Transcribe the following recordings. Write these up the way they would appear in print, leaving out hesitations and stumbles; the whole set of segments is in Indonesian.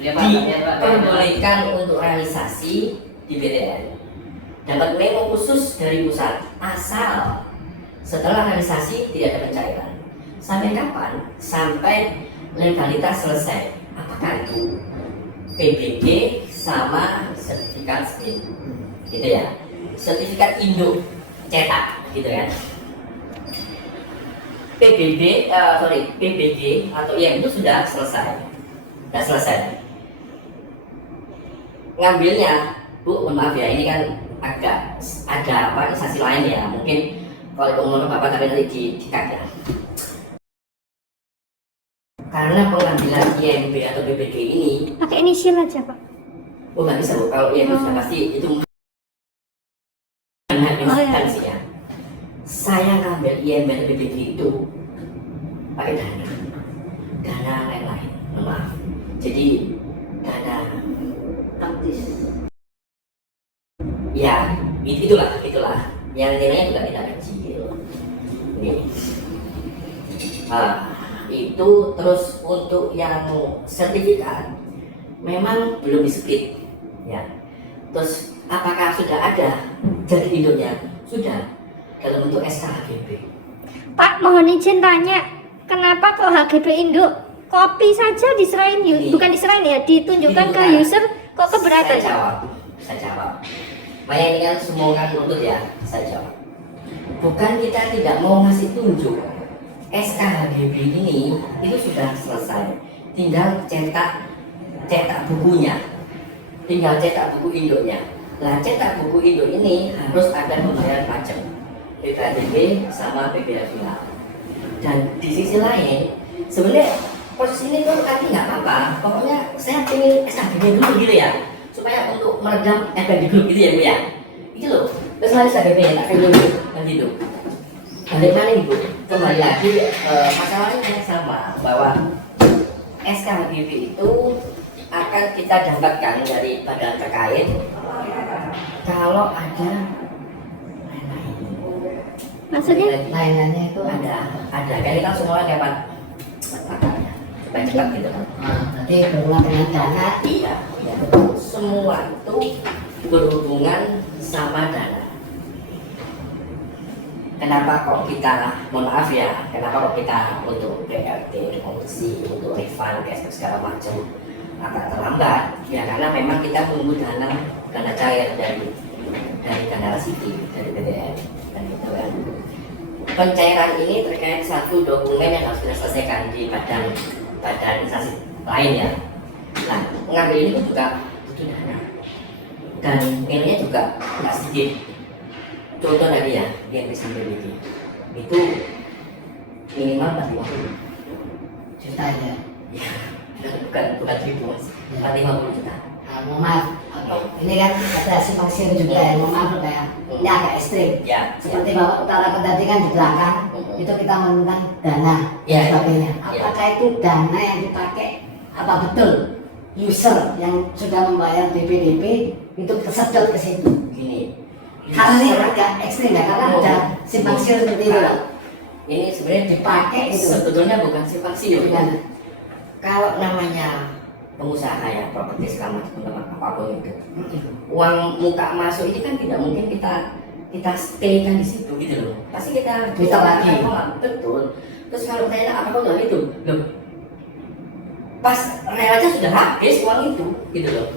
diperbolehkan untuk realisasi di BTN. Dapat memo khusus dari pusat asal setelah realisasi tidak ada pencairan. Sampai kapan? Sampai legalitas selesai. Apakah itu PBG sama sertifikat SPIN, gitu ya? Sertifikat induk cetak, gitu kan? PBG atau IM itu sudah selesai. Sudah selesai. Ngambilnya, Bu, mohon maaf ya, ini kan agak ada apa instansi lain ya, mungkin kalau itu menurut Bapak tapi nanti dikat ya. Karena pengambilan IMB atau BBG ini pakai inisial aja, Pak. Oh nggak bisa, Bu, kalau IMB sudah pasti itu instansinya. Saya ngambil IMB atau BBG itu pakai dana lain-lain, maaf. Jadi dana taktis. Ya, itulah yang nilainya juga tidak kecil. Nih. Itu terus untuk yang sertifikat memang belum di-split ya. Terus apakah sudah ada jadi induknya? Sudah dalam bentuk SKHGB. Pak, mohon izin tanya, kenapa kok HGB induk kopi saja diserahin, bukan diserahin ya, ditunjukkan ke user, kok keberatan? Saya jawab. Makanya ini kan semua kan nuntut ya, saya jawab. Bukan kita tidak mau ngasih tunjuk. SKHGB ini itu sudah selesai. Tinggal cetak bukunya. Tinggal cetak buku induknya. Nah, cetak buku induk ini harus ada pembayaran pajak. PPADB sama PPh final. Dan di sisi lain, sebenarnya proses ini tuh tadi nggak apa-apa. Pokoknya saya ingin SKHGB dulu gitu ya. Supaya untuk meredam efek di grup gitu ya Bu ya. Itu loh, terus lagi SKHGB ya, tak dulu kan gitu. Bagaimana Ibu? Kembali lagi masalahnya sama bahwa SKHGB itu akan kita dapatkan dari badan terkait kalau ada lain-lain. Maksudnya? Lain-lainnya itu ada. Kan kita semua dapat makanya supaya cepat gitu kan. Berarti berhubungan dengan dana. Iya. Semua itu berhubungan sama dana. Kenapa kok kita, mohon maaf ya, kenapa kok kita untuk BLT, rekomendasi, untuk refund, cashback segala macam agak terlambat? Ya karena memang kita menunggu dana cair dari dana resipi, dari BTN dan gitu kan. Pencairan ini terkait satu dokumen yang harus kita selesaikan di badan instansi lain ya. Nah, mengambil ini juga butuh dana dan nilainya juga nggak sedikit. Contoh tadi ya, yang sampai BBG itu minimal 40 Juta ya. bukan ribu Mas, 50 juta. Mohon maaf, ini kan ada simpang siur juga ya, mohon maaf ya. Ini agak ekstrim. Ya, Seperti Bapak utarakan tadi kan di belakang, itu kita menemukan dana dan sebagainya. Apakah itu dana yang dipakai apa betul user yang sudah membayar DP itu kesedot ke situ? Gini. Karena ini agak ekstrim ya, karena ada simpang siur seperti itu. Ini sebenarnya dipakai itu. Sebetulnya bukan simpang siur. Kalau namanya pengusaha ya, properti segala macam apapun itu, uang muka masuk ini kan tidak mungkin kita stay kan di situ gitu loh. Pasti kita putar lagi. Betul. Terus kalau tanya apa kok itu, loh, pas realnya sudah habis uang itu gitu loh.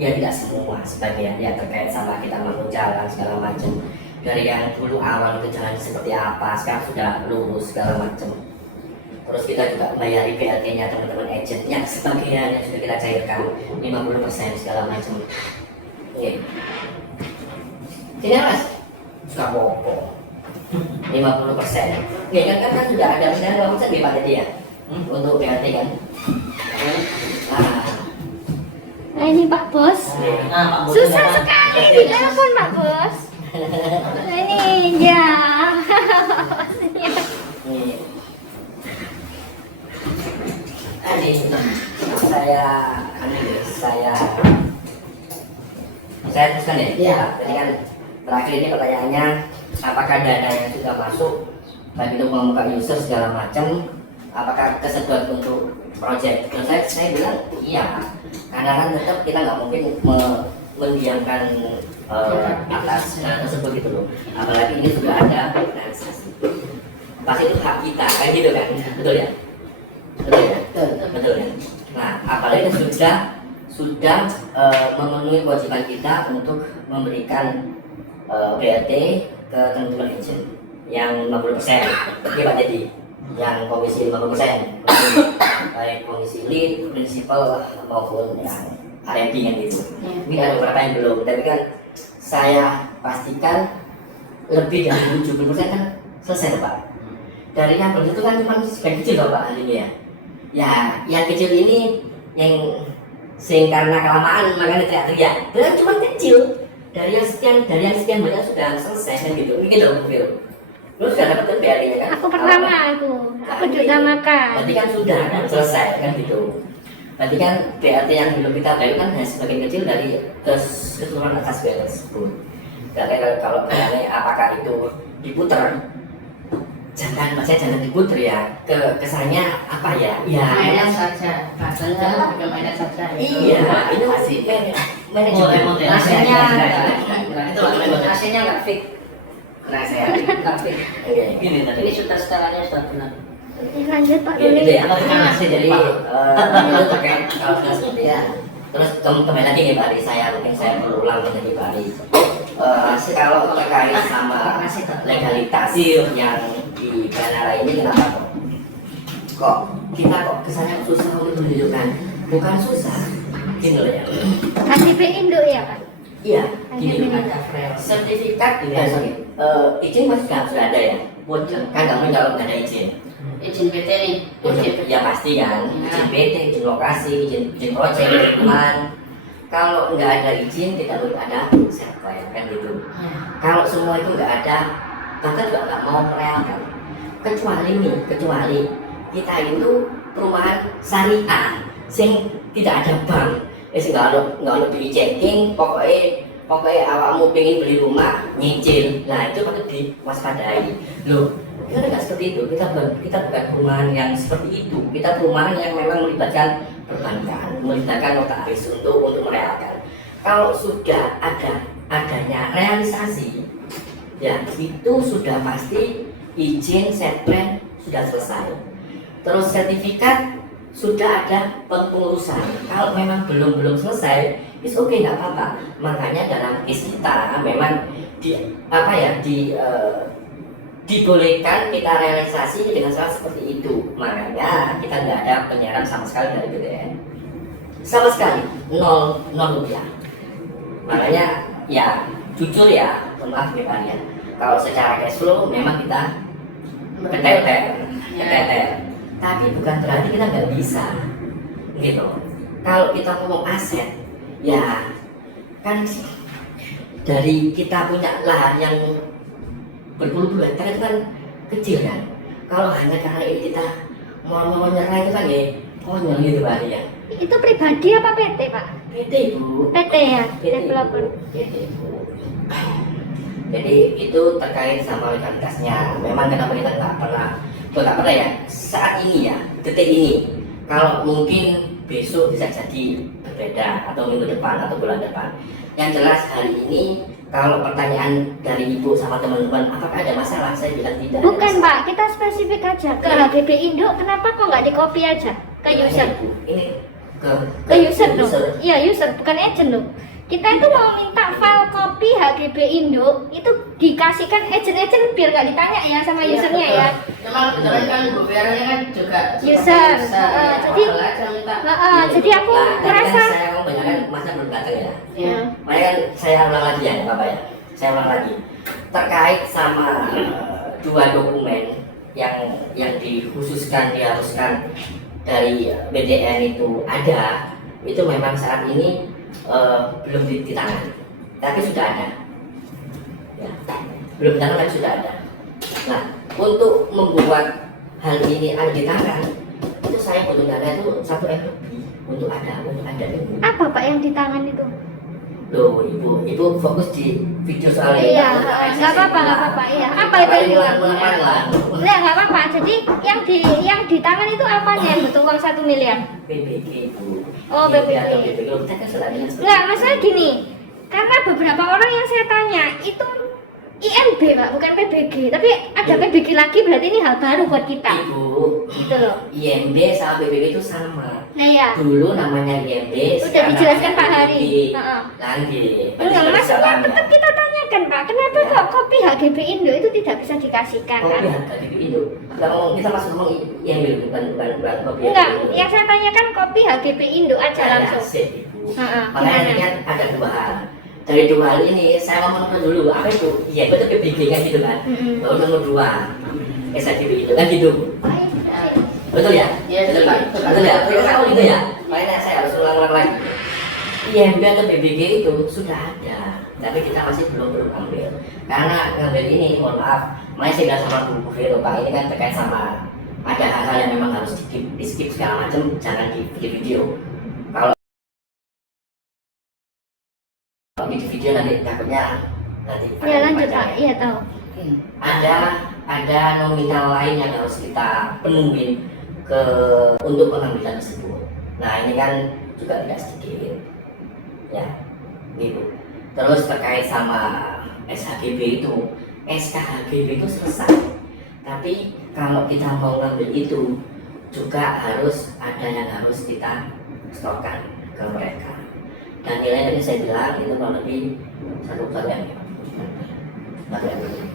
Ya tidak semua, sebagian ya terkait sama kita bangun jalan segala macam. Dari yang dulu awal itu jalan seperti apa, sekarang sudah lurus segala macam. Terus kita juga bayari BLT-nya teman-teman agent yang sebagian yang sudah kita cairkan 50% segala macam. Oke. Sini Mas, suka bobo 50%. Oke, kan sudah ada misalnya 2% di Pak tadi ya, untuk BLT kan. Nah ini Pak Bos, susah sekali di telepon Pak Bos. Nah ini ya. Saya teruskan ya. Iya. Jadi kan terakhir ini pertanyaannya, apakah dana yang sudah masuk baik itu membuka user segala macam apakah kesedot untuk proyek? Dan saya bilang iya, karena kan tetap kita nggak mungkin mendiamkan atas dana tersebut gitu loh. Apalagi ini sudah ada realisasi, pasti itu hak kita kan gitu kan, betul ya? Betul ya? Betul ya? Nah, apalagi sudah memenuhi kewajiban kita untuk memberikan BLT ke teman-teman izin yang 50%, oke Pak Dedi, yang komisi 50%, baik komisi lead, prinsipal maupun yang R&D yang gitu. Ini ada beberapa yang belum, tapi kan saya pastikan lebih dari 70% kan selesai Pak. Dari yang belum itu kan cuma sebagian kecil loh Pak ini ya. Ya, yang kecil ini yang karena kelamaan makanya teriak-teriak. Itu kan cuma kecil. Dari yang sekian banyak sudah selesai kan gitu. Ini loh mobil. Lu sudah dapat kan BLT-nya kan? Aku pertama aku diutamakan. Berarti kan sudah kan selesai kan gitu. Berarti kan BLT yang belum kita bayar kan hanya sebagian kecil dari keseluruhan atas BLT tersebut. Jadi kalau misalnya apakah itu diputar, jangan diputar ya. Kesannya apa ya? Ya mainan saja, bahasanya juga mainan saja. iya, ini masih manajemen. Hasilnya nggak fix. Nah saya Tapi ini sudah setelahnya sudah benar. Lanjut Pak ya, Ruli. gitu ya. Jadi itu terkait kalau sudah seperti ya. Terus kembali lagi nih Pak Ari, mungkin saya perlu ulang lagi Pak Ari. Kalau terkait sama legalitas yang di bandara ini kenapa kok kita kesannya susah untuk menunjukkan? Bukan susah, gini loh ya. KTP Indo ya Pak? Iya, gini Ada sertifikat izin masih sudah ada ya. Kan nggak mungkin kalau nggak ada izin. Izin PT nih. Ya pasti kan, izin PT, izin lokasi, izin proyek, izin perumahan. Kalau nggak ada izin, kita belum ada siapa ya kan gitu. Kalau semua itu nggak ada, bahkan juga nggak mau merelkan. Kecuali kita itu perumahan syariah, sing tidak ada bank, nggak ada beli checking, pokoknya awakmu pengen beli rumah nyicil, nah itu patut diwaspadai. Loh, kita nggak seperti itu. Kita bukan perumahan yang seperti itu. Kita perumahan yang memang melibatkan perbankan, melibatkan notaris untuk merelkan. Kalau sudah adanya realisasi, ya itu sudah pasti izin set plan sudah selesai. Terus sertifikat sudah ada pengurusan. Kalau memang belum selesai, it's okay, nggak apa-apa. Makanya dalam case kita memang dibolehkan kita realisasi dengan cara seperti itu. Makanya kita nggak ada penyerapan sama sekali dari BTN, sama sekali nol rupiah. Makanya ya jujur ya, maaf nih Pak ya, kalau secara cash flow memang kita keteter. Tapi bukan berarti kita nggak bisa, gitu. Kalau kita ngomong aset, ya kan dari kita punya lahan yang berpuluh-puluh hektar itu kan kecil kan. Kalau hanya karena ini kita mau nyerah itu kan ya konyol gitu Pak ya. Itu pribadi apa PT Pak? PT Bu. PT ya, developer. PT Bu. Jadi itu terkait sama legalitasnya. Memang kenapa kita nggak pernah ya saat ini ya, detik ini. Kalau mungkin besok bisa jadi berbeda atau minggu depan atau bulan depan. Yang jelas hari ini kalau pertanyaan dari ibu sama teman-teman apakah ada masalah, saya bilang tidak. Bukan Pak, kita spesifik aja ke HGB Indo. Kenapa kok nggak di copy aja ke user? Ini ke user dong. Iya user, bukan agent loh. Kita itu mau minta file copy HGB Indo itu dikasihkan agent biar nggak ditanya ya sama usernya ya. Memang kebetulan kan Bu Vera-nya kan juga user. Jadi aku merasa saya mau banyak masa belum datang ya. Iya. Makanya kan saya ulang lagi ya Bapak ya. Saya ulang lagi terkait sama dua dokumen yang diharuskan dari BDN itu ada, itu memang saat ini belum ditangani, tapi sudah ada. Ya, belum ditangani tapi sudah ada. Nah, untuk membuat hal ini ada di tangan, itu saya butuh dana itu 1 M lebih untuk ada itu. apa Pak yang di tangan itu? Loh, ibu fokus di video soal ini. Iya, nggak apa-apa. Iya, apa itu yang di tangan? Nggak apa-apa. Jadi yang di tangan uang 1 miliar? PBG Bu. Oh, Iya, PBG. atau PBG. Kalau kita kan selalu Enggak, masalah gini. Karena beberapa orang yang saya tanya itu IMB Pak, bukan PBG. Tapi ada PBG lagi, berarti ini hal baru buat kita. Ibu, Gitu loh. IMB sama PBG itu sama. Nah ya. Dulu namanya IMB, Udah sekarang dijelaskan Pak namanya Hari. PBG. Heeh. Lagi. Enggak, maksudnya tetap kita tanyakan Pak, kenapa Ya. kok kopi HGB Indo itu tidak bisa dikasihkan Kopi kan? harga di Indo. Kita masuk ngomong IMB bukan kopi. Enggak, yang saya tanyakan kopi HGB Indo aja langsung. Sip, Ibu. Heeh, Makanya gimana? ini kan ada dua hal. Dari dua hal ini saya ngomong dulu apa itu? Iya, itu PBG kan gitu kan. Baru nomor dua SHGB itu kan gitu. Betul ya? Iya, Betul Pak. Betul ya? Kita tahu gitu ya. Makanya saya harus ulang-ulang lagi. IMB atau PBG itu sudah ada, tapi kita masih belum ambil. Karena ngambil ini, mohon maaf, makanya saya bilang sama Bu Vero, Pak, ini kan terkait sama ada hal-hal yang memang harus di skip segala macam, jangan di video. Kalau di video nanti takutnya nanti Ya akan lanjut panjang Pak, ya. iya tahu. ada nominal lain yang harus kita penuhi untuk pengambilan tersebut. Nah ini kan juga tidak sedikit, ya, gitu. Terus terkait sama SHGB itu, SKHGB itu selesai. Tapi kalau kita mau ngambil itu juga harus ada yang harus kita stokkan ke mereka. Dan nilai tadi saya bilang itu kurang lebih 1 bulan yang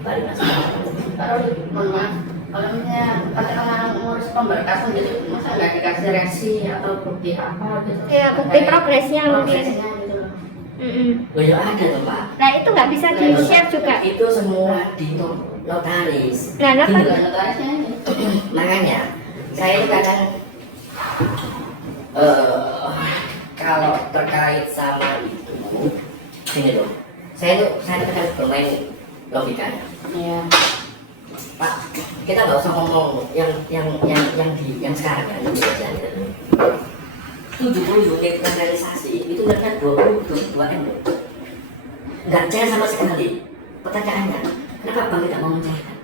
balik masih. Kalau mohon maaf, kalau misalnya katakanlah ngurus pemberkasan gitu, masa nggak dikasih resi atau bukti apa gitu? Ya, bukti progresnya mungkin. Progresnya gitu loh. Loh ya ada tuh Pak. Nah itu nggak bisa di share juga. Itu semua di notaris. Nah, Tinggal notaris. notarisnya ini. Makanya saya itu kadang kalau terkait sama itu gini loh. Saya kadang bermain logikanya. Iya. Pak, kita nggak usah ngomong yang sekarang ya, yang biasa gitu. 70 unit realisasi itu mereka 22 M. Nggak cair sama sekali. Pertanyaannya, kenapa bank tidak mau mencairkan?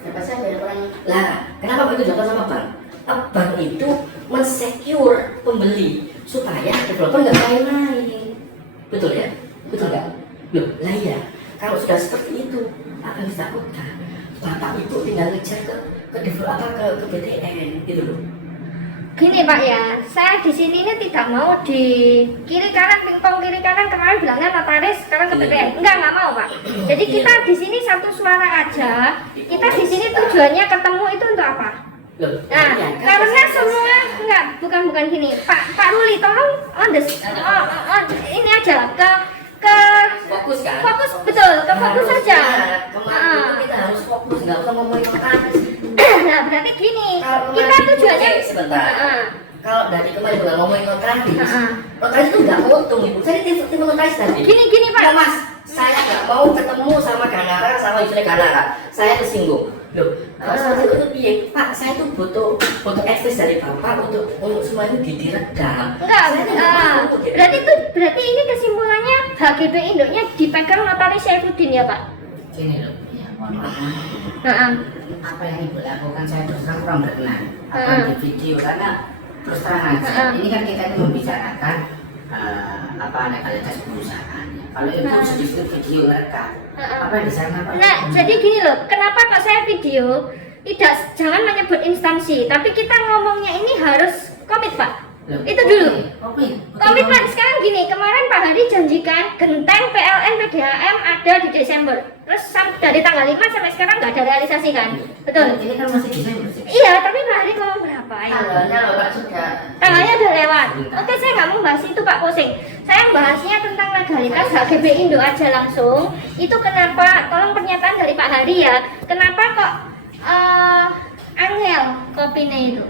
Dapat saya dari orang Lah, kenapa begitu dilakukan sama bank? Bank itu mensecure pembeli supaya developer nggak main-main. Betul ya? Betul nggak? Loh, lah iya. Kalau sudah seperti itu, akan ditakutkan. Bapak itu tinggal ngejar ke developer ke BTN gitu loh. Gini Pak ya, saya di sini ini tidak mau di kiri kanan pingpong kiri kanan, kemarin bilangnya notaris, sekarang ke BTN. Nggak mau Pak. Jadi kita di sini satu suara aja. Kita di sini tujuannya ketemu itu untuk apa? Loh, Nah, iya, kan? karena semua bukan gini. Pak Ruli tolong ini aja ke fokus kan? fokus betul, ke fokus saja. Kemarin itu kita harus fokus, nggak usah ngomongin notaris. Nah, berarti gini, Kalau kita kemarin itu, tujuannya sebentar. Kalau dari kemarin bukan ngomongin notaris, Heeh. notaris itu nggak untung ibu. Saya tipe notaris tadi. Gini Pak. Nggak, Mas, saya nggak mau ketemu sama Ganara sama istrinya Ganara. Saya tersinggung. Loh, kalau seperti itu piye? Pak, saya tuh butuh ekspres dari Bapak untuk semua ini diredam. Enggak, Saya tuh nggak mau, gitu. berarti ini kesimpulannya HGB Indonya dipegang notaris Saifuddin ya Pak? Gini loh, ya mohon maaf. Heeh. Apa yang ibu lakukan saya terus terang kurang berkenan. Apa Heeh. di video karena terus terang aja. Heeh. Ini kan kita itu membicarakan apa legalitas perusahaan. Kalau itu Heeh. sedikit video mereka, Heeh. apa yang di sana Pak? Nah, jadi gini loh, kenapa kok saya video jangan menyebut instansi, tapi kita ngomongnya ini harus komit Pak. Loh, Itu dulu. Komit. Komitmen sekarang gini, kemarin Pak Hari janjikan genteng PLN PDAM ada di Desember. Terus dari tanggal 5 sampai sekarang nggak ada realisasi kan? Betul? Ini kan masih Desember sih. Iya, tapi Pak Hari ngomong berapa ya? Tanggalnya loh Pak sudah. Tanggalnya udah lewat. Oke, saya nggak mau bahas itu Pak Pusing. Saya bahasnya tentang legalitas HGB Indo aja langsung. Itu kenapa? Tolong pernyataan dari Pak Hari ya. Kenapa kok angel kopinya itu?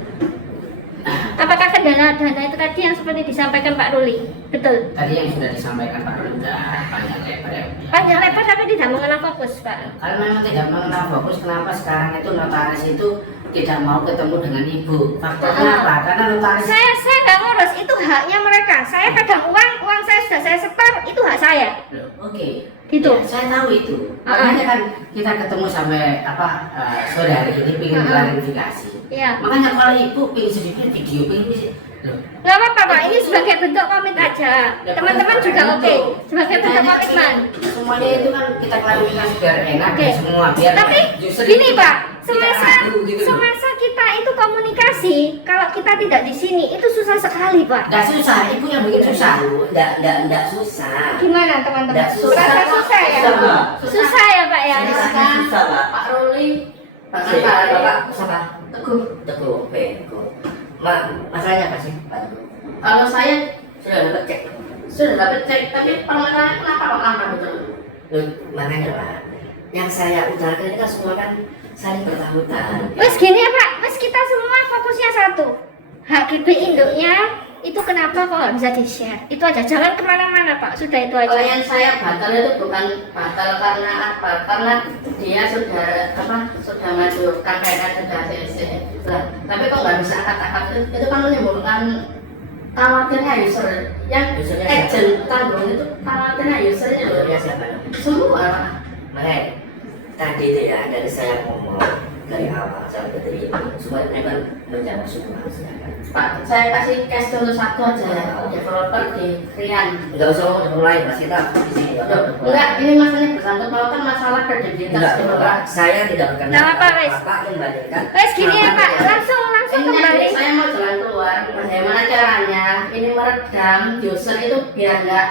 Apakah kendala dana itu tadi yang seperti disampaikan Pak Ruli? Betul. Tadi yang sudah disampaikan Pak Ruli sudah panjang lebar ya. Panjang lebar tapi tidak mengenal fokus Pak. Kalau memang tidak mengenal fokus, kenapa sekarang itu notaris itu tidak mau ketemu dengan ibu? Faktornya apa? Karena notaris Saya nggak ngurus, itu haknya mereka. Saya pegang uang saya sudah saya setor, itu hak saya. Loh, oke. gitu. Ya, saya tahu itu. Makanya kan kita ketemu sampai sore hari ini ingin klarifikasi. Iya. Makanya kalau ibu ingin sedikit video ingin Nggak apa-apa Pak, ini sebagai bentuk komit aja. Teman-teman juga oke, sebagai bentuk komitmen. Semuanya itu kan kita klarifikasi biar enak Oke. semua biar Tapi justru gini itu Pak, tidak semasa ragu gitu loh. semasa kita itu komunikasi, kalau kita tidak di sini itu susah sekali Pak. Nggak susah, ibu yang bikin susah. Enggak susah. Gimana teman-teman? Nggak susah. Merasa susah ya? Susah. Susah ya Pak ya? Susah, Pak. Pak Ruli, Pak Siapa? Ruli, Bapak siapa? Teguh. Teguh. Teguh. Masalahnya apa sih, Pak Teguh? Kalau saya Sudah dapat cek? sudah dapat cek, tapi permasalahannya kenapa kok lama betul? Loh, makanya Pak, yang saya utarakan ini kan semua kan saling bertahutan. Wes gini ya Pak, wes kita semua fokusnya satu. HGB induknya itu kenapa kok nggak bisa di-share? Itu aja, jangan kemana-mana Pak, sudah itu Kalau aja. yang saya batal itu bukan batal karena apa? Karena dia sudah sudah maju KPK sudah selesai. Nah, tapi kok nggak bisa kata-kata itu kan menimbulkan khawatirnya user yang Usernya agent tanggung itu khawatirnya usernya loh. Sebenarnya siapa? Semua. Makanya tadi itu ya dari saya ngomong dari awal sampai detik ini semua memang menjawab semua silakan. Pak, saya kasih cash dulu satu aja developer di Rian. Enggak usah ngomong depan lain, Mas, kita di sini Enggak, ini masalahnya bersangkut pautan masalah kredibilitas Enggak, developer. Bapak, saya tidak berkenan. Nggak apa-apa, Wes. Bapak kembalikan. Wes gini ya Pak, langsung kembali. Saya mau jalan keluar, bagaimana caranya ini meredam user itu biar enggak.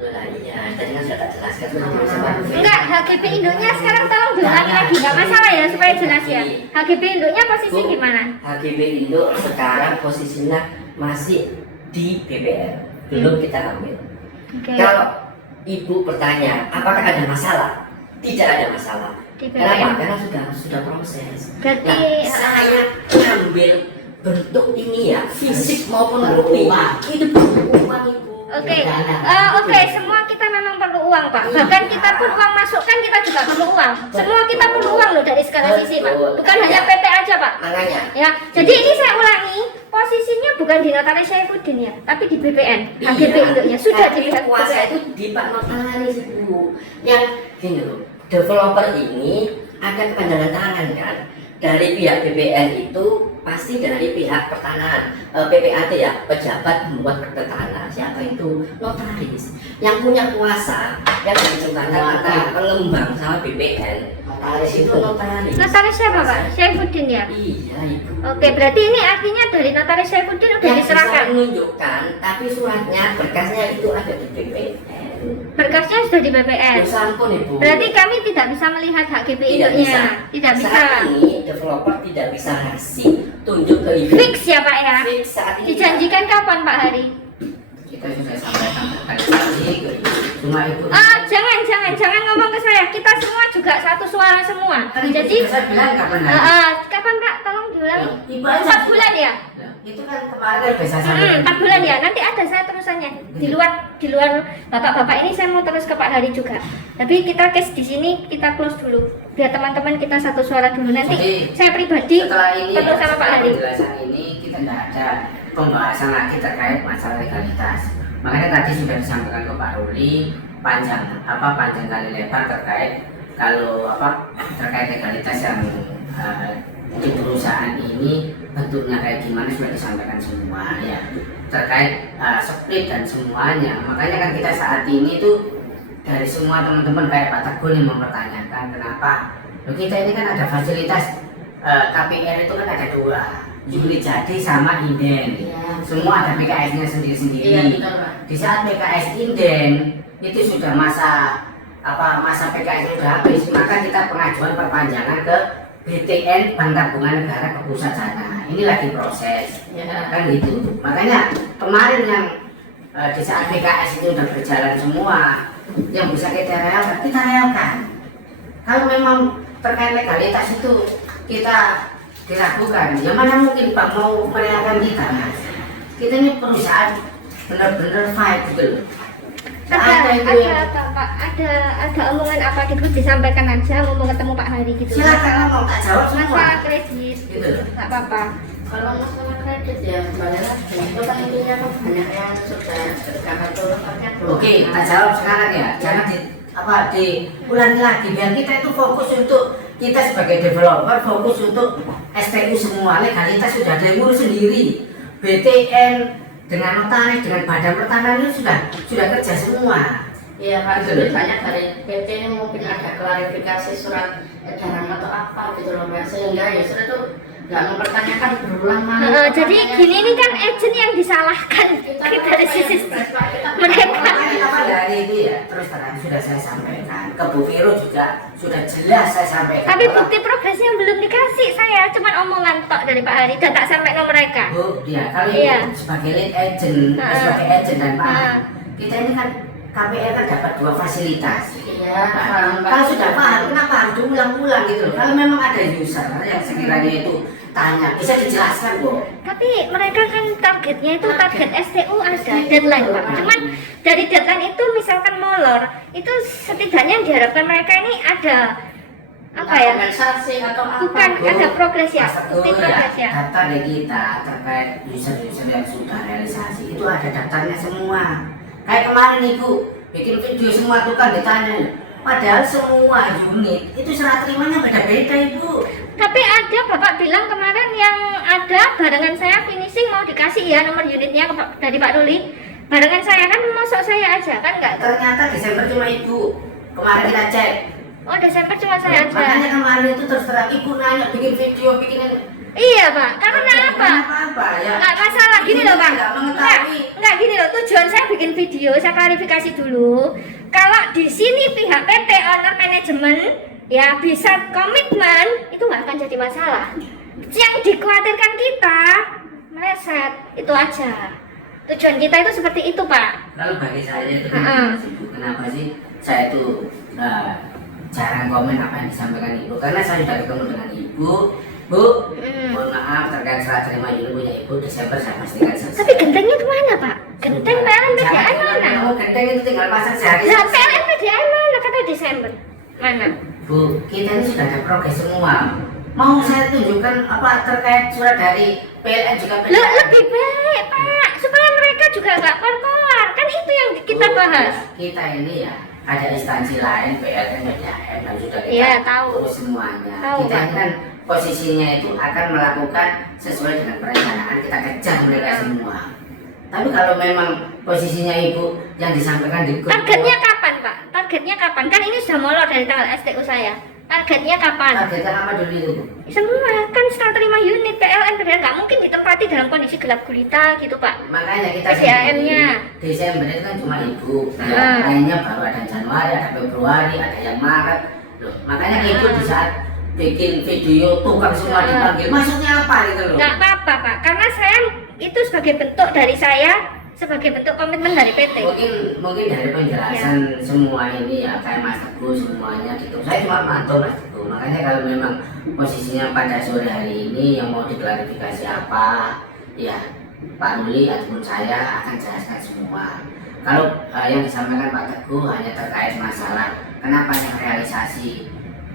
Lah iya, tadi kan sudah tak jelaskan sudah bisa bantu. Enggak, HGB induknya sekarang tolong diulangi lagi, nggak masalah ya supaya jelas ya. HGB induknya posisi Bu, gimana? HGB Indo sekarang posisinya masih di BPR, belum kita ambil. Oke. Kalau ibu bertanya, apakah ada masalah? Tidak ada masalah. Di Kenapa? BPR. Karena sudah proses. Berarti Saya ambil bentuk ini ya, fisik maupun Perlu rupiah. uang. Itu perlu uang ibu. Oke, oke, semua kita memang perlu uang Pak. Bahkan kita pun uang masuk kan kita juga perlu uang. Semua kita perlu uang loh dari segala sisi Pak. Bukan hanya PT aja Pak. Makanya. Ya, jadi ini saya ulangi, posisinya bukan di Notaris Saifuddin ya, tapi di BPN. HGB induknya sudah di tapi kuasa BPN. itu di Pak Notaris ibu. Yang gini loh, developer ini ada kepanjangan tangan kan dari pihak BPN itu pasti dari pihak pertanahan PPAT ya, pejabat pembuat pertanahan. Siapa itu? Notaris yang punya kuasa yang dijembatkan antara pengembang sama BPN. Notaris itu notaris. Notaris siapa Pak? Saifuddin ya? Iya ibu. Oke, berarti ini artinya dari Notaris Saifuddin udah Yang bisa diserahkan. menunjukkan, tapi suratnya berkasnya itu ada di BPN. Berkasnya sudah di BPN. Ya ampun ibu. Berarti kami tidak bisa melihat HGB induknya. Tidak bisa. Saat ini developer tidak bisa ngasih tunjuk ke ibu. Fix ya Pak ya? Fix saat ini. Dijanjikan kapan Pak Hari? Kita sudah sampaikan berkali-kali ke ibu. Cuma ibu. Jangan ngomong ke saya. Kita semua juga satu suara semua. Kan ibu Jadi, sudah saya bilang kapan hari? kapan Pak? Tolong diulangi. Ibu aja 4 bulan ya? Nah, itu kan kemarin bisa sampai 4 bulan ya. Nanti ada saya terusannya. Di luar bapak-bapak ini saya mau terus ke Pak Hari juga. Tapi kita case di sini kita close dulu. Biar teman-teman kita satu suara dulu. Nanti Jadi, saya pribadi setelah ini perlu sama Pak setelah Hari. penjelasan ini kita tidak ada pembahasan lagi terkait masalah legalitas. Makanya tadi sudah disampaikan ke Pak Ruli panjang kali lebar terkait terkait legalitas yang di perusahaan ini bentuknya kayak gimana sudah disampaikan semua ya terkait split dan semuanya. Makanya kan kita saat ini tuh dari semua teman-teman kayak Pak Teguh yang mempertanyakan kenapa loh, kita ini kan ada fasilitas KPR itu kan ada 2, Juli Jadi sama Inden. Semua ada PKS-nya sendiri-sendiri. Iya, betul, Pak. Di saat PKS Inden itu sudah masa PKS sudah habis, maka kita pengajuan perpanjangan ke BTN Bank Tabungan Negara ke pusat sana. Ini lagi proses, kan gitu. Makanya kemarin yang di saat PKS itu sudah berjalan semua, yang bisa kita realkan. Kalau memang terkait legalitas itu kita diragukan, ya mana mungkin Pak mau merelakan kita, Mas? Kita ini perusahaan benar-benar fight gitu loh. Ada itu yang apa Pak? Ada omongan apa gitu disampaikan aja, mau ketemu Pak Hari gitu. silakan ngomong, tak jawab semua. Masalah kredit, Gitu loh. nggak apa-apa. Kalau masalah kredit ya kembali lagi itu kan intinya kan banyak yang sudah kartu paket. Oke, tak jawab sekarang ya. Jangan diulangi lagi biar kita itu fokus untuk kita sebagai developer fokus untuk STU semua legalitas sudah ada yang ngurus sendiri, BTN dengan notaris dengan badan pertanahan itu sudah kerja semua. Iya Pak, jadi banyak dari PT ini mungkin ada klarifikasi surat edaran atau apa gitu loh Mbak, sehingga ya sudah tuh nggak mempertanyakan berulang kali. Jadi gini nih kan agent yang disalahkan dari sisi mereka. Apa dari itu ya terus terang sudah saya sampaikan ke Bu Vero juga sudah jelas saya sampaikan. Tapi bukti progresnya belum dikasih saya, cuman omongan tok dari Pak Hari dan tak sampai ke mereka. Bu, ya kalau Iya. sebagai lead agent, sebagai agent dan paham, kita ini kan KPR kan dapat 2 fasilitas. Iya, Nah, paham Pak. kalau sudah paham, kenapa harus diulang-ulang gitu loh? Kalau memang ada user yang sekiranya itu tanya, bisa dijelaskan kok. Tapi mereka kan targetnya itu target STU ada deadline Pak. Cuman dari deadline itu misalkan molor, itu setidaknya diharapkan mereka ini ada apa ya? Kompensasi atau apa? Bukan Bu, ada progres ya, Mas bukti Teguh, progres ya. daftar dari kita terkait user-user yang sudah realisasi itu ada daftarnya semua. Kayak kemarin Ibu bikin video semua tuh kan ditanya, padahal semua unit itu serah terimanya beda-beda Ibu. Tapi ada Bapak bilang kemarin yang ada barengan saya finishing mau dikasih ya nomor unitnya dari Pak Ruli. Barengan saya kan masuk saya aja kan nggak? Ternyata Desember cuma Ibu. Kemarin kita cek. Oh Desember cuma saya aja. Makanya kemarin itu terus terang Ibu nanya bikin video bikin. Iya Pak, karena apa? Apa ya? Nggak masalah gini loh Pak. Nggak mengetahui. Enggak gini loh, tujuan saya bikin video, saya klarifikasi dulu. Kalau di sini pihak PT owner manajemen ya bisa komitmen, itu nggak akan jadi masalah. Yang dikhawatirkan kita meleset, itu aja. Tujuan kita itu seperti itu Pak. Lalu bagi saya itu kan sibuk. Kenapa sih saya itu jarang komen apa yang disampaikan Ibu? Karena saya sudah ketemu dengan Ibu. Bu, mohon maaf terkait serah terima unit punya Ibu Desember saya pastikan selesai. Tapi gentengnya kemana Pak? Genteng PLN PDAM mana? Oh, genteng itu tinggal pasang sehari. Nah PLN PDAM mana? Kata Desember mana? Bu, kita ini sudah ada progres semua. Mau saya tunjukkan apa terkait surat dari PLN juga Lebih baik Pak, supaya mereka juga nggak keluar. Kan itu yang kita bahas. Kita ini ya ada instansi lain PLN PDAM dan sudah kita Iya, tahu. urus semuanya. Tahu, Kita ini Pak. kan posisinya itu akan melakukan sesuai dengan perencanaan, kita kejar mereka semua. Tapi kalau memang posisinya Ibu yang disampaikan di grup, Targetnya kapan Pak? Targetnya kapan? Kan ini sudah molor dari tanggal STU saya. Targetnya kapan? targetnya apa dulu itu? Semua kan setelah terima unit PLN PDAM nggak mungkin ditempati dalam kondisi gelap gulita gitu Pak. Makanya kita PDAM-nya. Desember itu kan cuma Ibu, Ah. ya, lainnya baru ada Januari, ada Februari, ada yang Maret. Loh, makanya Ibu di saat bikin video tukang semua dipanggil, maksudnya apa gitu loh? Nggak apa-apa Pak, karena saya itu sebagai bentuk dari saya, sebagai bentuk komitmen dari PT. Mungkin dari penjelasan semua ini ya kayak Mas Teguh semuanya gitu. Saya cuma mantau Mas Teguh. Makanya kalau memang posisinya pada sore hari ini yang mau diklarifikasi apa, ya Pak Ruli ataupun saya akan jelaskan semua. Kalau yang disampaikan Pak Teguh hanya terkait masalah kenapa yang realisasi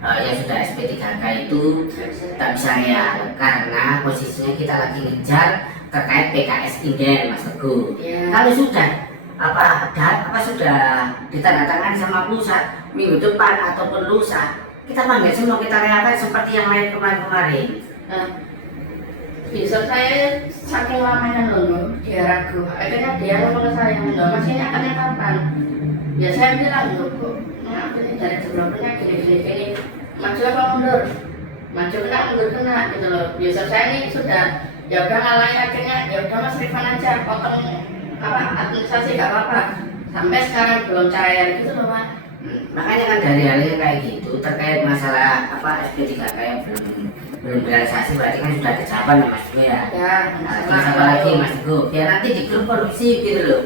yang sudah SP3K itu tak bisa ya karena posisinya kita lagi ngejar terkait PKS inden Mas Teguh. Ya. Kalau sudah apa sudah ditandatangani sama pusat minggu depan ataupun lusa, kita panggil semua, kita reakan seperti yang lain kemarin-kemarin. Nah, bisa saya saking lamanya nunggu dia ragu. Akhirnya dia ngomong ke saya, "Enggak, Mas ini akan kapan?" Ya saya bilang, "Loh, kok ini dari developernya gini. Maju apa mundur? Maju kena, mundur kena gitu loh." Biasa saya ini sudah ya udah ngalahin akhirnya ya udah Mas refund aja, potong apa administrasi gak apa-apa. Sampai sekarang belum cair gitu loh Pak. Makanya kan dari hal yang kayak gitu terkait masalah apa SP3K yang belum realisasi berarti kan sudah ada jawaban ya Mas Teguh ya. Ya, Nah, terus apa lagi Mas Teguh? Biar nanti di grup produksi gitu loh.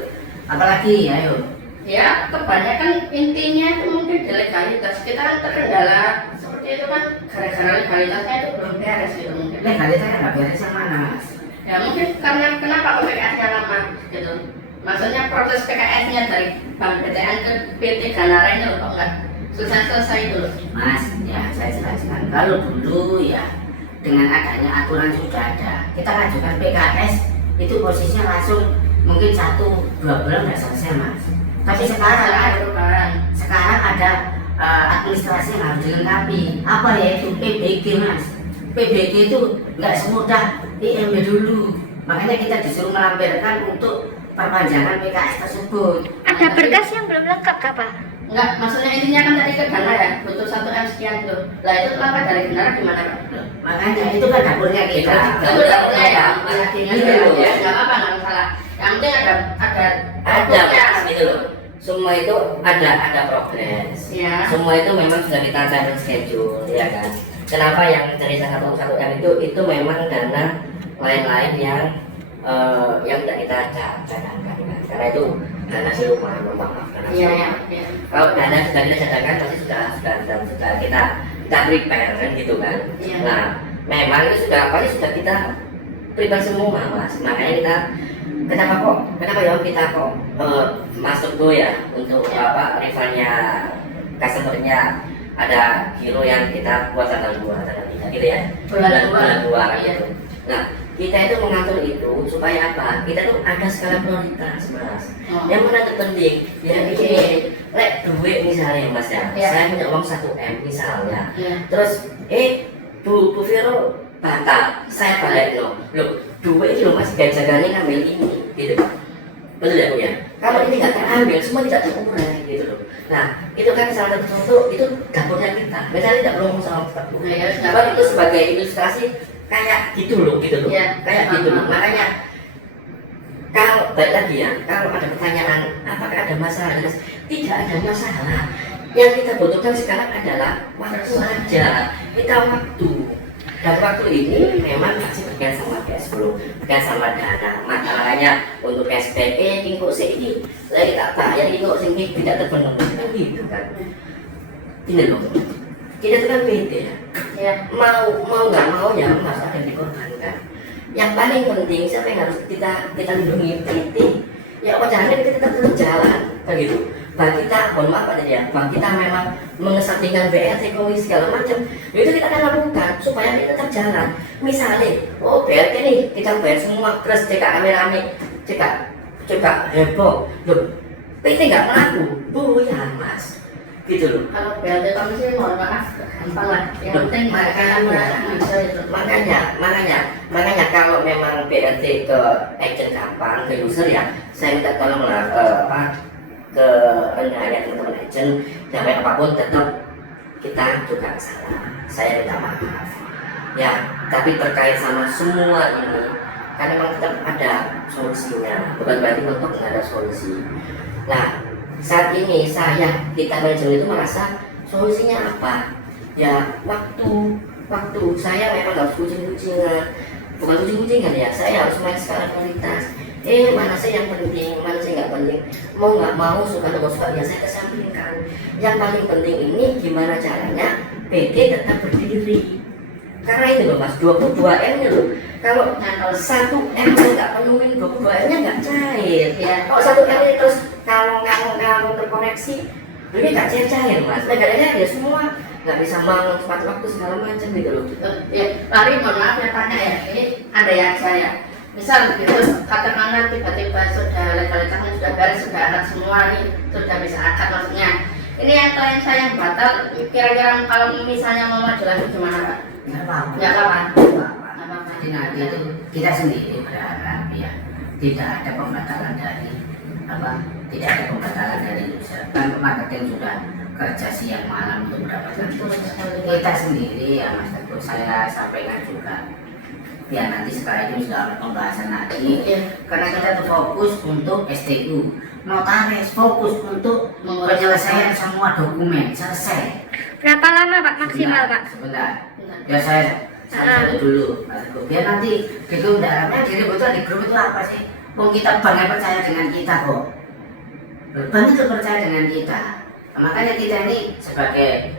Apalagi ayo. ya kebanyakan intinya itu mungkin di legalitas. Kita kan terkendala seperti itu kan gara-gara legalitasnya itu belum beres gitu mungkin. Legalitasnya nggak beres yang mana Mas? Ya mungkin karena kenapa kok PKS-nya lama gitu. Maksudnya proses PKS-nya dari Bank BTN ke PT Ganara ini loh kok nggak selesai itu loh. Mas, ya saya jelaskan. Kalau dulu ya dengan adanya aturan sudah ada, kita ajukan PKS itu posisinya langsung mungkin 1-2 bulan sudah selesai Mas. Tapi sekarang ada perubahan. sekarang ada administrasi yang harus dilengkapi. Apa yaitu PBG, Mas. PBG itu nggak semudah IMB dulu. Makanya kita disuruh melampirkan untuk perpanjangan PKS tersebut. Ada berkas yang belum lengkap kah Pak? Enggak, maksudnya intinya kan tadi ke Dana ya, butuh 1 M sekian tuh. Lah itu langkah dari Dana gimana Pak? Makanya itu kan dapurnya kita. Itu dapurnya ya, Iya, ya, nggak apa-apa, nggak masalah. Yang penting ada Mas, gitu loh. Semua itu ada progres. Ya. Semua itu memang sudah kita time schedule, ya kan. Kenapa yang dari 1 M itu memang dana lain-lain yang tidak kita cadangkan kan? Karena itu dana siluman, maaf karena Iya, siluman. iya. Kalau dana sudah kita cadangkan pasti sudah kita prepare kan gitu kan. Iya. Nah memang itu sudah kita prepare semua Mas. Makanya kita kenapa ya kita kok masuk tuh ya untuk refundnya customernya ada hero yang kita buat tanggal 2, tanggal 3 gitu ya. Bulan 2 kan iya. gitu. Nah kita itu mengatur itu supaya apa? Kita tuh ada skala prioritas Mas. Yang mana terpenting? Ya ini, duit misalnya Mas ya. Iya. Saya punya uang 1 M misalnya. Iya. Terus Bu Vero batal, saya balik loh. Duit itu Mas jajangannya ngambil ini gitu. Betul ya Bu ya? Kalau ini nggak terambil, semua tidak terurai gitu loh. Nah, itu kan salah satu contoh, itu dapurnya kita. Misalnya tidak perlu sama Pak Bu. Iya, Tapi itu sebagai ilustrasi kayak gitu loh. Iya. Kayak gitu loh. Makanya kalau balik lagi ya, kalau ada pertanyaan apakah ada masalah, tidak ada masalah. Yang kita butuhkan sekarang adalah waktu aja. Kita waktu. Dan waktu ini memang masih berkaitan sama cash flow, berkaitan sama dana. Makanya untuk SPE, tingkuk ini saya tak bayar, tingkuk sini tidak terpenuhi kan gitu kan. Ini loh, kita itu kan beda ya. Iya. Mau nggak mau ya harus ada yang dikorbankan. Yang paling penting siapa yang harus kita lindungi PT. Ya caranya kita tetap terus jalan, begitu. Bang kita, mohon maaf aja ya, bang kita memang mengesampingkan BRT, komisi segala macam, itu kita akan lakukan supaya kita tetap jalan. Misalnya, BRT nih kita bayar semua, terus cek rame-rame, cek heboh, loh, PT nggak melaku, ya Mas, gitu loh. Kalau BRT komisi mohon maaf, gampang lah. Yang penting makanya kalau memang BRT ke agent gampang, ke user ya, saya minta tolonglah ke hanya teman-teman agent, sampai apapun tetap kita juga salah. Saya minta maaf. Ya, tapi terkait sama semua ini, karena memang tetap ada solusinya. Bukan berarti untuk nggak ada solusi. Nah, saat ini kita manajemen itu merasa solusinya apa? Ya, waktu saya memang harus kucing-kucingan, bukan kucing-kucingan ya. Saya harus main skala kualitas. Mana sih yang penting, mana sih nggak penting. Mau nggak mau, suka atau suka ya saya kesampingkan. Yang paling penting ini gimana caranya PT tetap berdiri. Karena itu loh Mas, 22 M nya loh. Kalau 1 M nggak penuhin 22 M nya nggak cair. Ya. Kalau 1 M ini terus kalau terkoneksi, ini nggak cair Mas. Negara-negara ya semua nggak bisa bangun tepat waktu segala macam gitu loh. Ya, Lari mohon maaf ya tanya ya, ini ada yang saya. Misal gitu, katakanlah tiba-tiba sudah legalitasnya sudah beres, sudah anak semua nih, sudah bisa akad maksudnya. Ini yang klien saya yang batal, kira-kira kalau misalnya mau maju lagi gimana Pak? Nggak apa-apa. Nggak apa-apa. Jadi nanti itu kita sendiri berharap ya tidak ada pembatalan dari user. Kan marketing sudah kerja siang malam untuk mendapatkan user. Kita sendiri ya Mas Teguh, saya sampaikan juga. Ya nanti setelah itu sudah ada pembahasan lagi. Karena kita tuh fokus untuk STU, notaris fokus untuk penyelesaian semua dokumen selesai. Berapa lama Pak maksimal Pak? Sebentar. Ya saya dulu. Biar nanti gitu darahnya betul di grup itu apa sih? Kita banyak percaya dengan kita kok. Banyak tuh percaya dengan kita. Makanya kita ini sebagai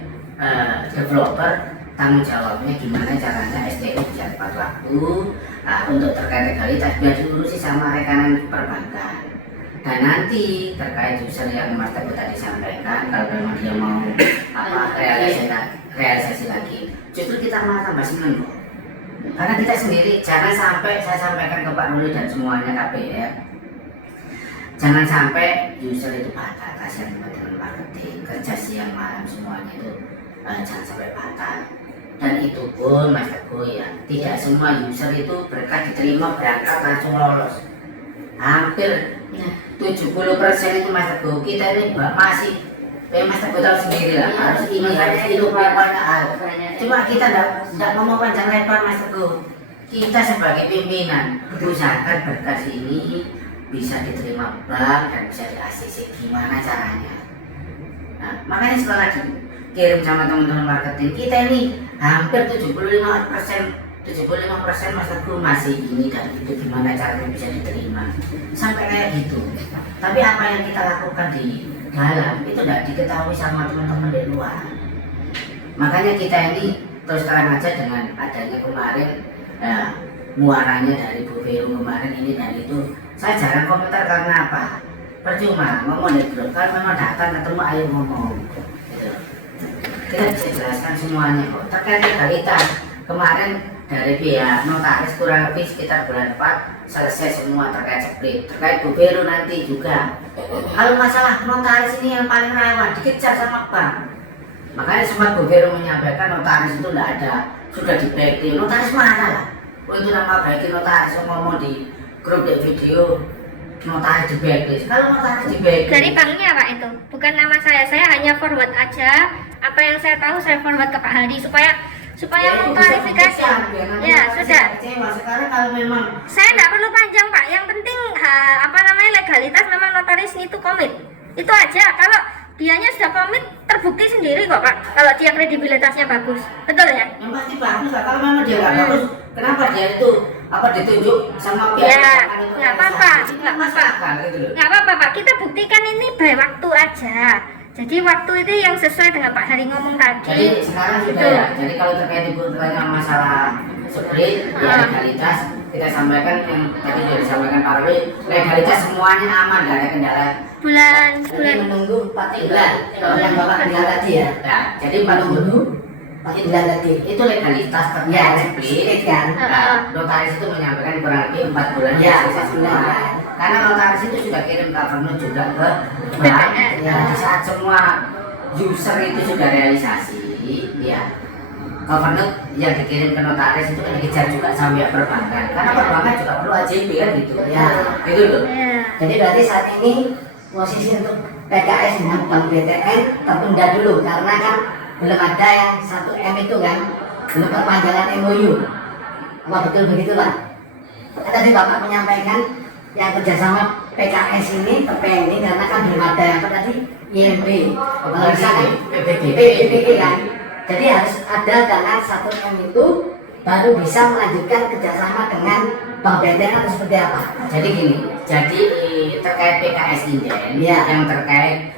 developer, tanggung jawabnya gimana caranya STU bisa tepat waktu untuk terkait legalitas biar diurusi sama rekanan perbankan. Dan nanti terkait user yang Mas Teguh tadi sampaikan, kalau memang dia mau realisasi lagi, justru kita malah tambah senang kok. Karena kita sendiri jangan sampai saya sampaikan ke Pak Ruli dan semuanya KPR, jangan sampai user itu batal. Kasihan teman-teman marketing kerja siang malam semuanya itu jangan sampai batal. Dan itu pun Mas Teguh ya, tidak semua user itu berkat diterima berangkat langsung lolos. Hampir 70% itu Mas Teguh kita ini masih Mas Teguh tahu sendiri lah, harus ini harus itu banyak hal. Cuma kita tidak ngomong panjang lebar Mas Teguh. Kita sebagai pimpinan usahakan berkas ini bisa diterima bank dan bisa di ACC, gimana caranya. Nah, makanya setelah dikirim sama teman-teman marketing kita ini hampir 75% Mas Teguh masih ini dan itu gimana caranya bisa diterima sampai kayak gitu. Tapi apa yang kita lakukan di dalam itu tidak diketahui sama teman-teman di luar. Makanya kita ini terus terang aja dengan adanya kemarin muaranya dari Bu Vero kemarin ini dan itu, saya jarang komentar karena apa? Percuma ngomong di grup, kalau memang datang ketemu ayo ngomong gitu. Kita bisa jelaskan semuanya kok. Terkait legalitas kemarin dari pihak notaris kurang lebih sekitar bulan 4 selesai semua terkait split. Terkait Bu Vero nanti juga. Kalau masalah notaris ini yang paling rawan dikejar sama bank. Makanya sempat Bu Vero menyampaikan notaris itu tidak ada, sudah di backing. Notaris mana lah? Untuk nama backing notaris ngomong di grup di video notaris di backlist. Kalau notaris di backlist Dari banknya Pak itu, bukan nama saya hanya forward aja. Apa yang saya tahu saya forward ke Pak Hadi supaya ya, klarifikasi. Ya sudah. Sekarang kalau memang Saya tidak perlu panjang Pak. Yang penting legalitas memang notaris itu komit. Itu aja. Kalau dianya sudah komit terbukti sendiri kok Pak. Kalau dia kredibilitasnya bagus, betul ya? yang pasti bagus lah. Kalau memang dia nggak bagus, kenapa dia itu ditunjuk sama pihak? Ya, nggak apa-apa, nggak apa-apa. Gitu loh. Nggak apa-apa Pak. Kita buktikan ini by waktu aja. Jadi waktu itu yang sesuai dengan Pak Hari ngomong tadi. Jadi sekarang sudah ya. Jadi kalau terkait ibu tanya masalah split ya legalitas, kita sampaikan yang tadi sudah disampaikan Pak Ruli, legalitas semuanya aman, nggak ada kendala. bulan Menunggu 4 bulan kalau yang Bapak bilang tadi ya. Nah, jadi 4 bulan tadi. itu legalitas terkait Ya, split kan. Nah, notaris itu menyampaikan kurang lebih 4 bulan Ya, selesai 4 bulan. semua. Karena notaris itu sudah kirim cover note juga ke bank. BPN. Ya, di saat semua user itu sudah realisasi, ya cover note yang dikirim ke notaris itu kan dikejar juga sama pihak perbankan. Karena perbankan juga perlu AJB kan gitu. Ya. Gitu loh. Ya. Jadi berarti saat ini posisi untuk PKS dengan Bank BTN tertunda dulu karena kan belum ada yang 1M itu kan, belum perpanjangan MOU. Apa betul begitu Pak? Tadi Bapak menyampaikan yang kerjasama PKS ini, PPN ini karena kan belum ada yang tadi IMB, kalau misalkan PPDB kan. Jadi harus ada dana 1M itu baru bisa melanjutkan kerjasama dengan Bank BTN atau seperti apa? Jadi gini, terkait PKS Inden Ya. yang terkait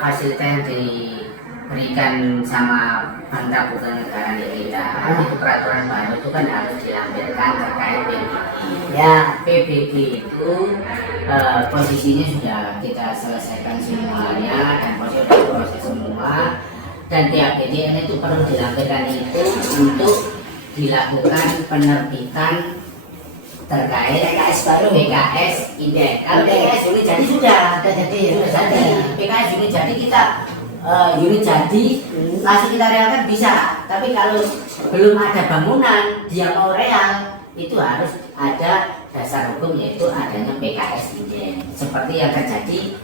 fasilitas yang diberikan sama Bank Tabungan Negara di kita, itu peraturan baru itu kan harus dilampirkan terkait PBG. Ya. PBG itu posisinya sudah kita selesaikan semuanya dan proses semua, dan tiap BDN itu perlu dilampirkan itu untuk dilakukan penerbitan terkait PKS baru, PKS Inden. Kalau PKS unit jadi sudah jadi. PKS unit jadi kita unit jadi langsung kita realkan bisa. Tapi kalau belum ada bangunan dia mau real, itu harus ada dasar hukum yaitu adanya PKS Inden. Seperti yang terjadi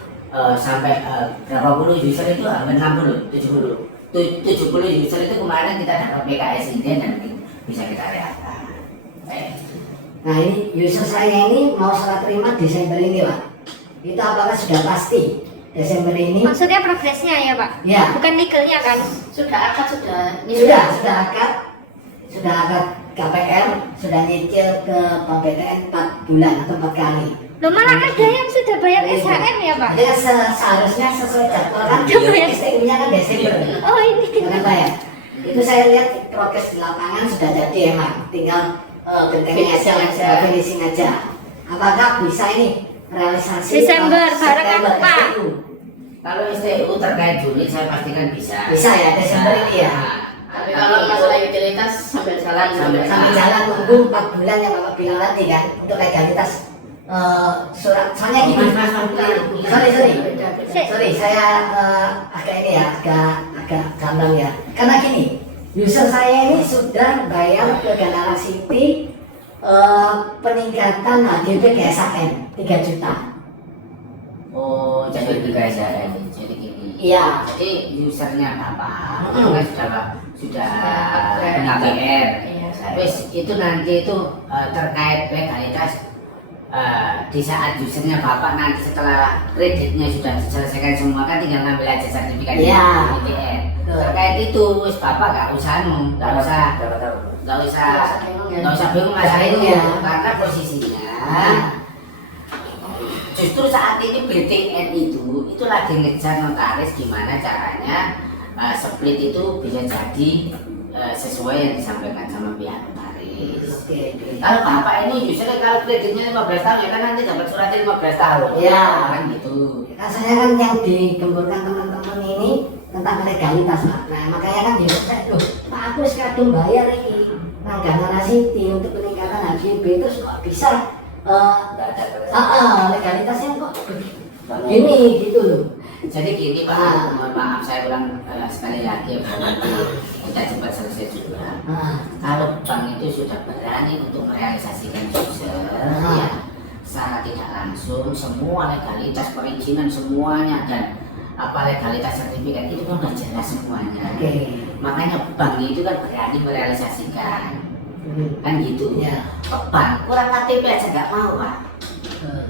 sampai berapa puluh user itu hampir 60, 70 user itu kemarin kita dapat PKS Inden dan bisa kita realkan. Nah ini user saya ini mau serah terima Desember ini Pak. Itu apakah sudah pasti Desember ini? Maksudnya progresnya ya Pak? Ya. Bukan legalnya kan? Sudah akad KPR, sudah nyicil ke Bank BTN 4 bulan atau 4 kali. Loh malah ada yang sudah bayar SHM ya Pak? Jadi seharusnya sesuai jadwal kan STU-nya kan Desember. Oh ini. Kenapa ya? Itu saya lihat progres di lapangan sudah jadi emang, tinggal gentengnya aja, finishing aja. Apakah bisa ini realisasi Desember bareng Pak? STU? Kalau STU terkait Juni saya pastikan bisa. Bisa ya Desember ini ya. Tapi kalau masalah utilitas sambil jalan Sambil jalan nunggu 4 bulan yang Bapak bilang tadi kan untuk legalitas. surat soalnya gini, sorry, saya agak ini ya, agak gamblang ya. Karena gini, user saya ini sudah bayar ke Ganara City peningkatan HGB GSM 3 juta. Oh, jadi itu guys ya, jadi gini. Iya. Jadi usernya Bapak, Hmm. kan sudah kena PR. Terus itu nanti itu terkait legalitas di saat usernya Bapak nanti setelah kreditnya sudah diselesaikan semua kan tinggal ngambil aja sertifikat Iya. PR. Terkait itu, wis Bapak nggak usah bingung masalah itu Iya. karena posisinya justru saat ini BTN itu lagi ngejar notaris gimana caranya split itu bisa jadi sesuai yang disampaikan sama pihak notaris. Oke. Kalau Bapak ini usernya kalau kreditnya 15 tahun ya kan nanti dapat suratnya 15 tahun. Iya. Kan gitu. Rasanya kan yang digemburkan teman-teman ini tentang legalitas Pak. Nah makanya kan di website loh, Pak aku kadung bayar ini nang Ganara City untuk peningkatan HGB terus kok bisa legalitasnya kok gini gitu loh. Jadi gini Pak, mohon maaf saya ulang sekali lagi ya, nanti kita cepat selesai juga. Kalau bank itu sudah berani untuk merealisasikan user, ya secara tidak langsung semua legalitas perizinan semuanya dan apa legalitas sertifikat itu kan sudah jelas semuanya. Oke. Makanya bank itu kan berani merealisasikan, kan gitu. Ya. Bank kurang KTP aja nggak mau Pak,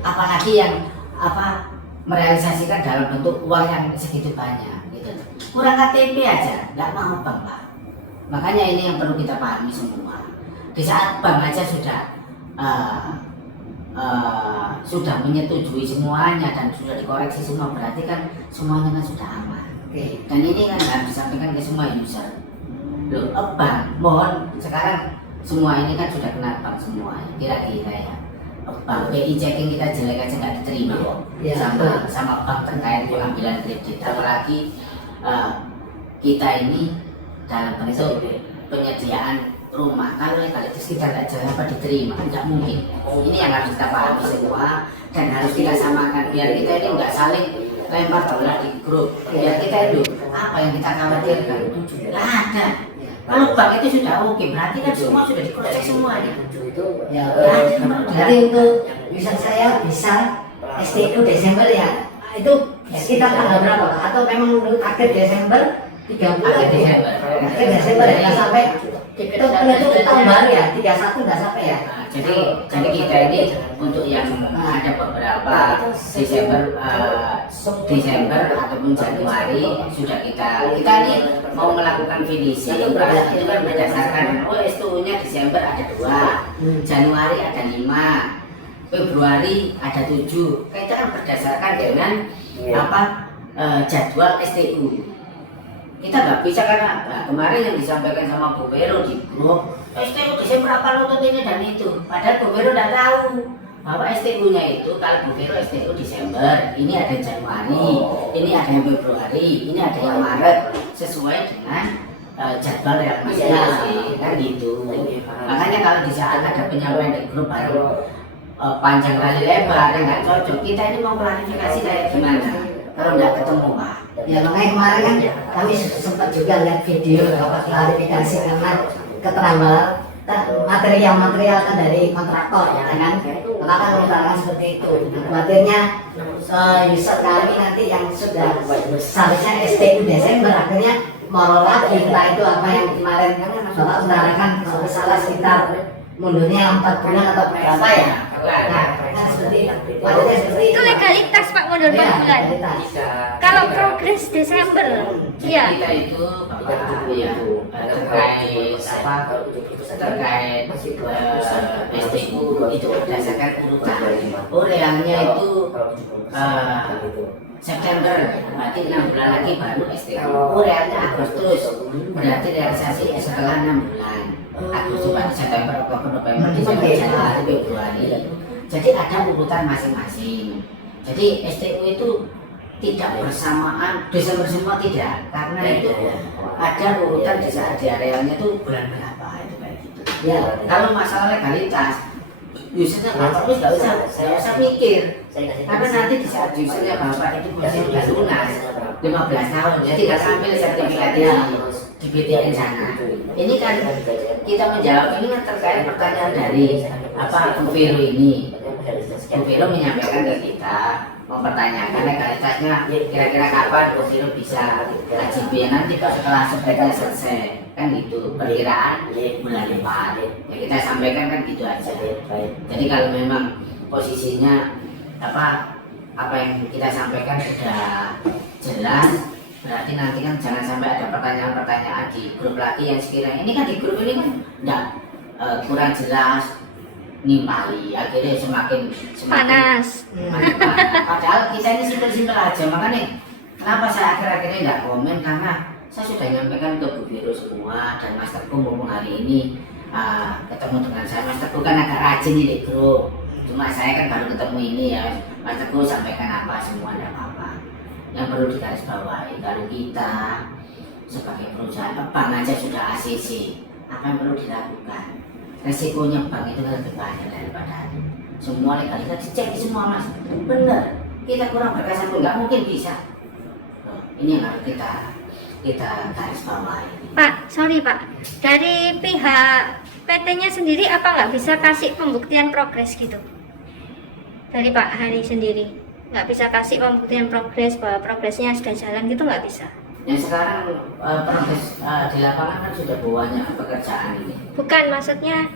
apalagi yang apa merealisasikan dalam bentuk uang yang segitu banyak gitu. Kurang KTP aja nggak mau bank Pak. Makanya ini yang perlu kita pahami semua. Di saat bank aja sudah menyetujui semuanya dan sudah dikoreksi semua, berarti kan semuanya kan sudah aman. Oke. Dan ini kan harus disampaikan ke semua user. Loh, bank, mohon sekarang semua ini kan sudah kena bank semua, kira-kira ya. Bank BI checking kita jelek aja nggak diterima kok Ya, sama bank terkait pengambilan kredit, apalagi kita ini dalam bentuk penyediaan rumah. Kalau legalitas kita nggak jalan apa diterima, nggak mungkin. Ini yang harus kita pahami semua dan harus kita samakan biar kita ini nggak saling lempar bola di grup. Biar kita itu apa yang kita khawatirkan nggak ada. Kalau bank itu sudah oke, berarti kan semua sudah diproses semuanya. Ya, jadi untuk user saya bisa STU Desember ya, itu sekitar tanggal berapa Pak? Atau memang menurut akhir Desember 3 bulan? Akhir Desember. Akhir Desember ya, sampai itu penutup tahun baru ya, 31 nggak sampai ya? Nah, jadi kita ini untuk yang ada beberapa Desember ataupun Januari sudah kita ini mau melakukan finishing. Itu kan berdasarkan STU-nya Desember ada 2, Januari ada 5, Februari ada 7. Kita kan berdasarkan dengan jadwal STU. Kita nggak bisa karena kemarin yang disampaikan sama Bu Vero di grup STU Desember apa lutut ini dan itu, padahal Bu Vero nggak tahu bahwa STU-nya itu kalau Bu Vero STU Desember, ini ada Januari, ini ada yang Februari, ini ada yang Maret, sesuai dengan jadwal yang masing-masing kan gitu. Makanya kalau di saat ada penyampaian di grup baru panjang kali lebar yang nggak cocok, kita ini mau klarifikasi kayak gimana kalau nggak ketemu Pak. Ya makanya kemarin kan kami sempat juga lihat video klarifikasi karena keterangan material kan dari kontraktor ya kan, kenapa mengutarakan seperti itu. Khawatirnya user kami nanti yang sudah seharusnya STU Desember akhirnya molor lagi, entah itu apa yang kemarin Bapak utarakan kalau salah sekitar mundurnya 4 bulan atau berapa ya. Nah, kan seperti Itu legalitas Pak mundur 4 bulan. Kalau progres Desember, iya. Kita itu ya terkait STU itu berdasarkan urutan. Realnya itu September, berarti 6 bulan lagi baru STU. Realnya Agustus, berarti realisasi setelah 6 bulan. Agustus, September, Oktober, November, Desember, Januari, Februari. Jadi ada urutan masing-masing. Jadi STU itu tidak bersamaan Desember semua, tidak, karena itu ada urutan di saat di arealnya itu bulan berapa itu kayak gitu. Ya, Kalau masalah legalitas usernya bapak itu nggak usah mikir, Saya kasih karena nanti di saat usernya bapak itu posisi sudah lunas 15 tahun, jadi nggak ambil sertifikatnya di BTN sana. Ini kan kita menjawab ini kan terkait pertanyaan dari apa Bu Vero ini. Bu Vero menyampaikan ke kita, mempertanyakan legalitasnya kira-kira kapan Bu Vero bisa AJB nanti kalau setelah sebaiknya selesai, kan gitu perkiraan bulan depan. Ya kita sampaikan kan gitu aja. Jadi kalau memang posisinya apa yang kita sampaikan sudah jelas, berarti nanti kan jangan sampai ada pertanyaan-pertanyaan di grup lagi yang sekiranya ini kan di grup ini kan enggak kurang jelas, nimpali akhirnya semakin Panas. padahal kita ini simpel-simpel aja. Makanya kenapa saya akhir-akhir ini enggak komen, karena saya sudah nyampaikan ke Bu Vero semua dan Mas Teguh mumpung hari ini ketemu dengan saya. Mas Teguh kan agak rajin di grup, cuma saya kan baru ketemu ini ya. Mas Teguh sampaikan apa semua tidak apa-apa. Yang perlu digarisbawahi, kalau kita sebagai perusahaan bank aja sudah ACC, apa yang perlu dilakukan? Resikonya bank itu lebih banyak daripada itu. Semua legalitas dicek semua Mas, benar. Kita kurang berkesan pun nggak mungkin bisa. Ini yang harus kita garis bawahi. Pak, sorry Pak, dari pihak PT-nya sendiri apa nggak bisa kasih pembuktian progres gitu? Dari Pak Hari sendiri nggak bisa kasih pembuktian progres bahwa progresnya sudah jalan gitu, nggak bisa? Yang sekarang progres di lapangan kan sudah banyak pekerjaan ini. Bukan, maksudnya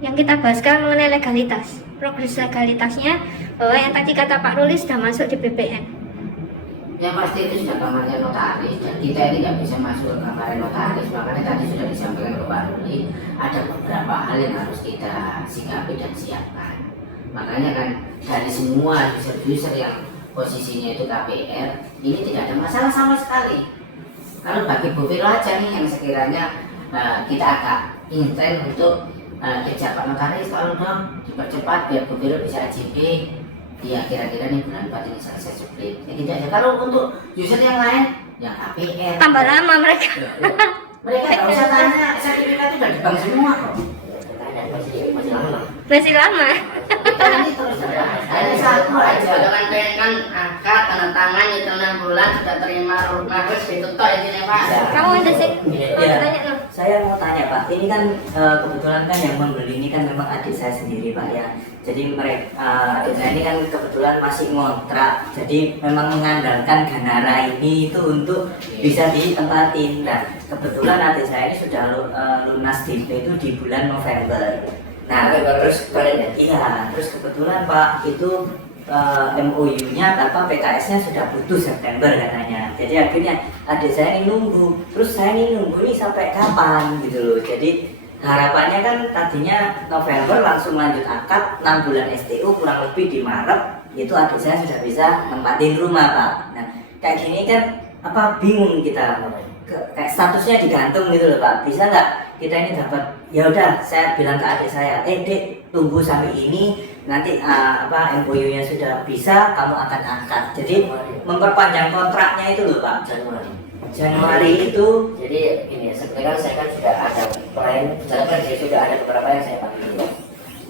yang kita bahas sekarang mengenai legalitas, progres legalitasnya, bahwa yang tadi kata Pak Ruli sudah masuk di BPN. Yang pasti itu sudah kamarnya notaris dan kita ini nggak bisa masuk ke kamar notaris. Makanya tadi sudah disampaikan ke Pak Ruli, ada beberapa hal yang harus kita sikapi dan siapkan. Makanya kan dari semua user-user yang posisinya itu KPR, ini tidak ada masalah sama sekali. Kalau bagi Bu Vero aja nih yang sekiranya kita agak intens untuk kejar Pak Notaris, tolong dong dipercepat biar Bu Vero bisa AJB. Ya kira-kira nih bulan 4 ini selesai split. Ya tidak aja. Kalau untuk user yang lain, yang KPR Tambah lama mereka. mereka nggak usah tanya, sertifikat itu udah di bank semua kok. Masih lama. Kita ini terus berbahas. Hanya satu aja. Dengan pengen angkat tanda tangan itu 6 bulan sudah terima rumah terus itu toh intinya Pak. Kamu ada sih? Iya. Tanya loh. Saya mau tanya Pak, ini kan kebetulan kan yang membeli ini kan memang adik saya sendiri Pak ya. Jadi mereka adik saya ini kan kebetulan masih ngontrak, jadi memang mengandalkan Ganara ini itu untuk bisa ditempatin. Nah kebetulan adik saya ini sudah lunas DP itu di bulan November. Nah terus iya, terus kebetulan Pak itu MOU-nya apa PKS-nya sudah putus September katanya. Jadi akhirnya adik saya ini nunggu. Terus saya ini nunggu nih sampai kapan gitu loh. Jadi harapannya kan tadinya November langsung lanjut akad 6 bulan STU kurang lebih di Maret itu adik saya sudah bisa nempatin rumah Pak. Nah kayak gini kan apa bingung kita, kayak statusnya digantung gitu loh Pak. Bisa nggak kita ini dapat? Ya udah saya bilang ke adik saya, Dek tunggu sampai ini nanti MOU-nya sudah bisa kamu akan angkat. Jadi memperpanjang kontraknya itu loh Pak. Januari itu. Jadi ini sebenarnya saya kan sudah ada klien, sudah ada beberapa yang saya panggil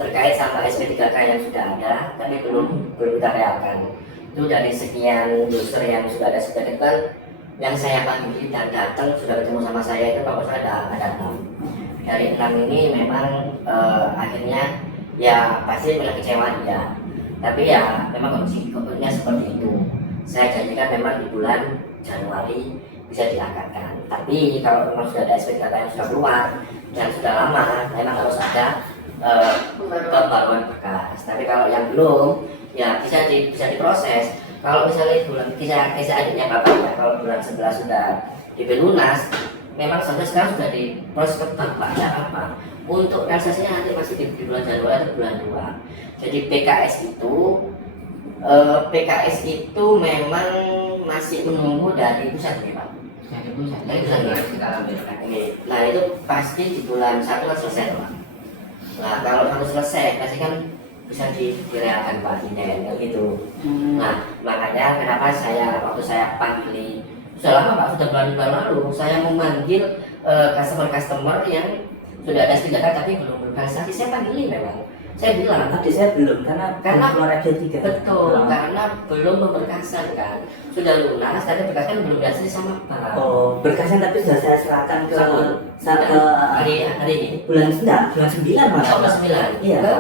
terkait sama SP3K yang sudah ada, tapi belum kita realkan. Itu dari sekian user yang sudah ada sertifikat yang saya panggil dan datang sudah ketemu sama saya itu kalau saya ada 6. Dari 6 ini memang akhirnya ya pasti punya kecewaan ya, tapi ya memang kondisinya seperti itu. Saya janjikan memang di bulan Januari bisa diangkatkan, tapi kalau memang sudah ada SPK yang sudah keluar dan sudah lama memang harus ada pembaruan berkas. Tapi kalau yang belum ya bisa diproses. Kalau misalnya bulan kisah adiknya Bapak ya, kalau bulan 11 sudah DP lunas, memang sampai sekarang sudah diproses ke bank Pak. Ya apa? Untuk transaksinya nanti masih di bulan Januari atau bulan 2. Jadi PKS itu memang masih menunggu dari pusat ya Pak. Dari pusat kita lampirkan. Nah itu pasti di bulan 1 kan selesai Pak. Nah kalau harus selesai pasti kan bisa direalkan Pak Inen gitu. Nah makanya kenapa waktu saya panggil sudah lama Pak, sudah bulan lalu saya memanggil customer yang sudah ada sedangkan tapi belum bertransaksi, saya panggil memang Saya bilang Adik saya belum karena keluar aja 3. betul, karena belum memberkaskan kan. Sudah lunas, tapi berkaskan belum dihasil sama bank. Oh, berkasnya tapi sudah saya serahkan ke hari ini. bulan 9 malah. Oh, kelas 9. Iya. Ke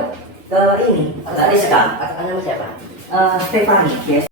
Ke ini, Kak Rizka. atas nama siapa? Stefani.